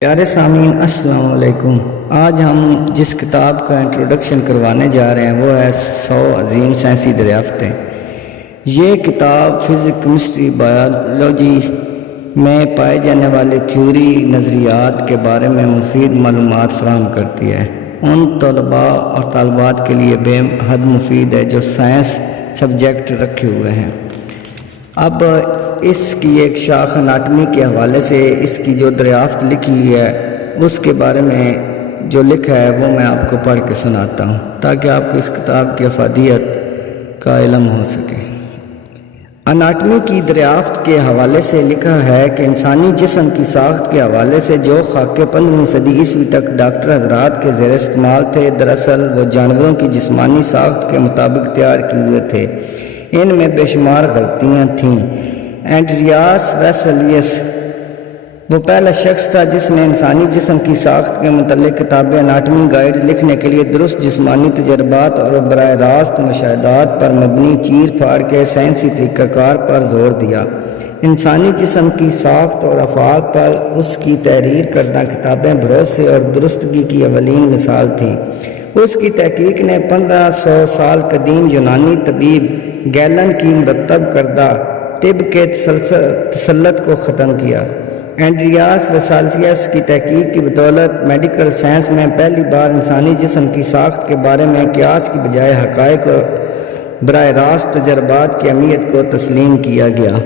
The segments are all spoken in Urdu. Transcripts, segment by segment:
پیارے سامعین السلام علیکم۔ آج ہم جس کتاب کا انٹروڈکشن کروانے جا رہے ہیں وہ ہے 100 عظیم سائنسی دریافتیں۔ یہ کتاب فزکس، کیمسٹری، بایولوجی میں پائے جانے والے تھیوری نظریات کے بارے میں مفید معلومات فراہم کرتی ہے۔ ان طلباء اور طالبات کے لیے بے حد مفید ہے جو سائنس سبجیکٹ رکھے ہوئے ہیں۔ اب اس کی ایک شاخ اناٹمی کے حوالے سے اس کی جو دریافت لکھی ہے اس کے بارے میں جو لکھا ہے وہ میں آپ کو پڑھ کے سناتا ہوں تاکہ آپ کو اس کتاب کی افادیت کا علم ہو سکے۔ اناٹمی کی دریافت کے حوالے سے لکھا ہے کہ انسانی جسم کی ساخت کے حوالے سے جو خاکے 15ویں صدی عیسوی تک ڈاکٹر حضرات کے زیر استعمال تھے، دراصل وہ جانوروں کی جسمانی ساخت کے مطابق تیار کیے ہوئے تھے۔ ان میں بے شمار غلطیاں تھیں۔ اینڈریاس ویسلیس وہ پہلا شخص تھا جس نے انسانی جسم کی ساخت کے متعلق کتابیں اناٹمی گائیڈ لکھنے کے لیے درست جسمانی تجربات اور براہ راست مشاہدات پر مبنی چیر پھاڑ کے سائنسی طریقہ کار پر زور دیا۔ انسانی جسم کی ساخت اور افعال پر اس کی تحریر کردہ کتابیں بھروسے اور درستگی کی اولین مثال تھیں۔ اس کی تحقیق نے 1500 سال قدیم یونانی طبیب گیلن کی مرتب کردہ طب کے تسلط کو ختم کیا۔ اینڈریاس ویسالیس کی تحقیق کی بدولت میڈیکل سائنس میں پہلی بار انسانی جسم کی ساخت کے بارے میں قیاس کی بجائے حقائق اور براہ راست تجربات کی اہمیت کو تسلیم کیا گیا۔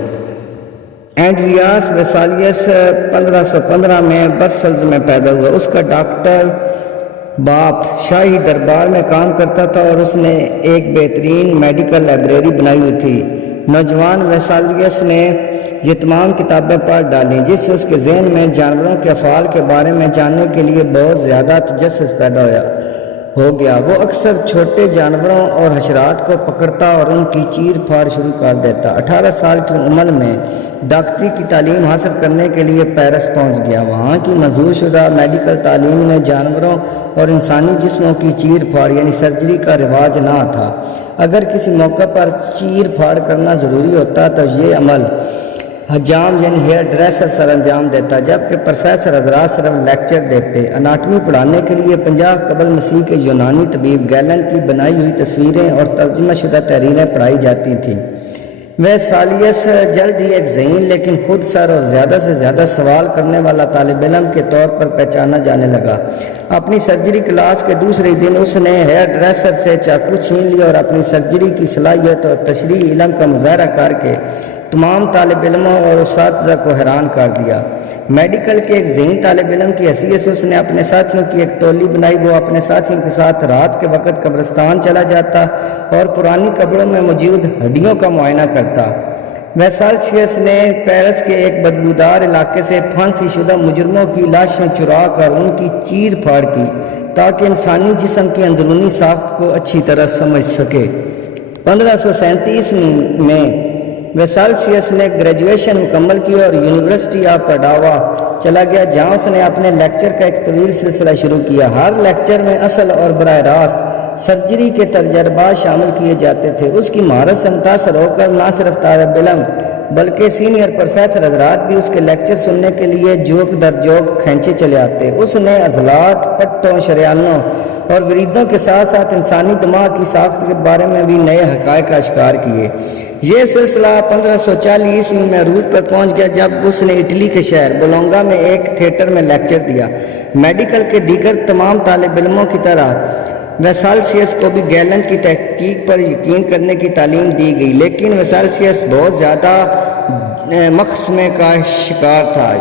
اینڈریاس ویسالیس 1515 میں برسلز میں پیدا ہوا۔ اس کا ڈاکٹر باپ شاہی دربار میں کام کرتا تھا اور اس نے ایک بہترین میڈیکل لائبریری بنائی ہوئی تھی۔ نوجوان ویسالیس نے یہ تمام کتابیں پڑھ ڈالیں جس سے اس کے ذہن میں جانوروں کے افعال کے بارے میں جاننے کے لیے بہت زیادہ تجسس پیدا ہو گیا۔ وہ اکثر چھوٹے جانوروں اور حشرات کو پکڑتا اور ان کی چیر پھاڑ شروع کر دیتا۔ 18 سال کی عمر میں ڈاکٹری کی تعلیم حاصل کرنے کے لیے پیرس پہنچ گیا۔ وہاں کی منظور شدہ میڈیکل تعلیم نے جانوروں اور انسانی جسموں کی چیر پھاڑ یعنی سرجری کا رواج نہ تھا۔ اگر کسی موقع پر چیر پھاڑ کرنا ضروری ہوتا تو یہ عمل حجام یعنی ہیئر ڈریسر سر انجام دیتا، جبکہ پروفیسر حضرات صرف لیکچر دیتے۔ اناٹمی پڑھانے کے لیے 50 قبل مسیح کے یونانی طبیب گیلن کی بنائی ہوئی تصویریں اور ترجمہ شدہ تحریریں پڑھائی جاتی تھیں۔ ویسالیس جلد ہی ایک ذہین لیکن خود سر اور زیادہ سے زیادہ سوال کرنے والا طالب علم کے طور پر پہچانا جانے لگا۔ اپنی سرجری کلاس کے دوسرے دن اس نے ہیئر ڈریسر سے چاقو چھین لیا اور اپنی سرجری کی صلاحیت اور تشریحی علم کا مظاہرہ کر کے تمام طالب علموں اور اساتذہ کو حیران کر دیا۔ میڈیکل کے ایک ذہین طالب علم کی حیثیت سے اس نے اپنے ساتھیوں کی ایک ٹولی بنائی۔ وہ اپنے ساتھیوں کے ساتھ رات کے وقت قبرستان چلا جاتا اور پرانی قبروں میں موجود ہڈیوں کا معائنہ کرتا۔ ویسالیس نے پیرس کے ایک بدبودار علاقے سے پھانسی شدہ مجرموں کی لاشیں چرا کر ان کی چیر پھاڑ کی تاکہ انسانی جسم کی اندرونی ساخت کو اچھی طرح سمجھ سکے۔ 1537 میں ویسالیس نے گریجویشن مکمل کی اور یونیورسٹی آف پاڈوا چلا گیا جہاں اس نے اپنے لیکچر کا ایک طویل سلسلہ شروع کیا۔ ہر لیکچر میں اصل اور براہ راست سرجری کے تجربات شامل کیے جاتے تھے۔ اس کی مہارت سے متاثر ہو کر نہ صرف طالب علم بلکہ سینئر پروفیسر حضرات بھی اس کے لیکچر سننے کے لیے جوک در جوک کھینچے چلے آتے۔ اس نے عضلات، پٹوں، شریانوں اور وریدوں کے ساتھ ساتھ انسانی دماغ کی ساخت کے بارے میں بھی نئے حقائق آشکار کیے۔ یہ سلسلہ 1540 میں عروج پر پہنچ گیا جب اس نے اٹلی کے شہر بولونگا میں ایک تھیٹر میں لیکچر دیا۔ میڈیکل کے دیگر تمام طالب علموں کی طرح ویسالیس کو بھی گیلن کی تحقیق پر یقین کرنے کی تعلیم دی گئی، لیکن ویسالیس بہت زیادہ مخمصے کا شکار تھا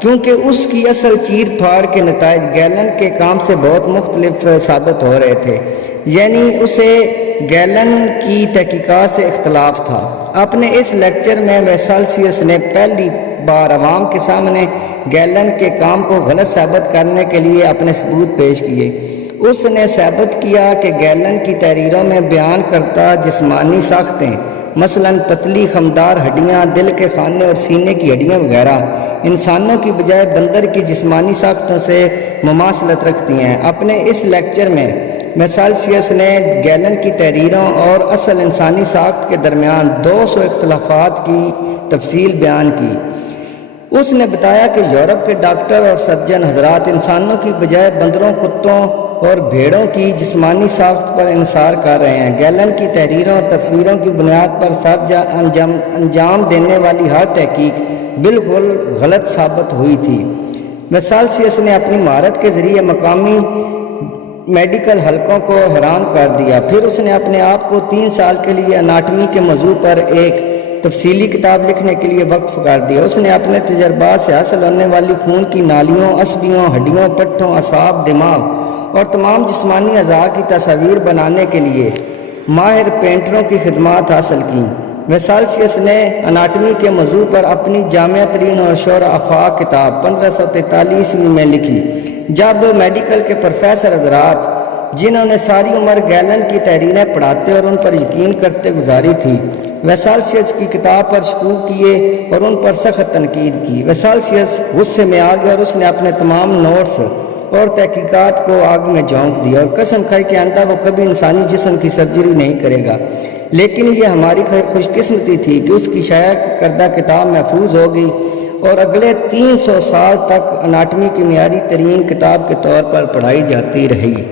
کیونکہ اس کی اصل چیر پھاڑ کے نتائج گیلن کے کام سے بہت مختلف ثابت ہو رہے تھے، یعنی اسے گیلن کی تحقیقات سے اختلاف تھا۔ اپنے اس لیکچر میں ویسالیس نے پہلی بار عوام کے سامنے گیلن کے کام کو غلط ثابت کرنے کے لیے اپنے ثبوت پیش کیے۔ اس نے ثابت کیا کہ گیلن کی تحریروں میں بیان کرتا جسمانی ساختیں مثلاً پتلی خمدار ہڈیاں، دل کے خانے اور سینے کی ہڈیاں وغیرہ انسانوں کی بجائے بندر کی جسمانی ساختوں سے مماثلت رکھتی ہیں۔ اپنے اس لیکچر میں ویسالیس نے گیلن کی تحریروں اور اصل انسانی ساخت کے درمیان 200 اختلافات کی تفصیل بیان کی۔ اس نے بتایا کہ یورپ کے ڈاکٹر اور سرجن حضرات انسانوں کی بجائے بندروں، کتوں اور بھیڑوں کی جسمانی ساخت پر انحصار کر رہے ہیں۔ گیلن کی تحریروں اور تصویروں کی بنیاد پر انجام دینے والی ہر تحقیق بالکل غلط ثابت ہوئی تھی۔ ویسالسیس نے اپنی مہارت کے ذریعے مقامی میڈیکل حلقوں کو حیران کر دیا۔ پھر اس نے اپنے آپ کو 3 سال کے لیے اناٹمی کے موضوع پر ایک تفصیلی کتاب لکھنے کے لیے وقف کر دیا۔ اس نے اپنے تجربات سے حاصل ہونے والی خون کی نالیوں، عصبیوں، ہڈیوں، پٹھوں، اعصاب، دماغ اور تمام جسمانی اعضاء کی تصاویر بنانے کے لیے ماہر پینٹروں کی خدمات حاصل کیں۔ ویسالسیس نے اناٹمی کے موضوع پر اپنی جامع ترین اور شہرا آفاق کتاب 1543 میں لکھی، جب میڈیکل کے پروفیسر حضرات جنہوں نے ساری عمر گیلن کی تحریریں پڑھاتے اور ان پر یقین کرتے گزاری تھی، ویسالسیس کی کتاب پر شکوک کیے اور ان پر سخت تنقید کی۔ ویسالسیس غصے میں آ گیا اور اس نے اپنے تمام نوٹس اور تحقیقات کو آگ میں جھونک دیا اور قسم کھائی کہ آئندہ وہ کبھی انسانی جسم کی سرجری نہیں کرے گا۔ لیکن یہ ہماری خوش قسمتی تھی کہ اس کی شائع کردہ کتاب محفوظ ہو گئی اور اگلے 300 سال تک اناٹمی کی معیاری ترین کتاب کے طور پر پڑھائی جاتی رہی۔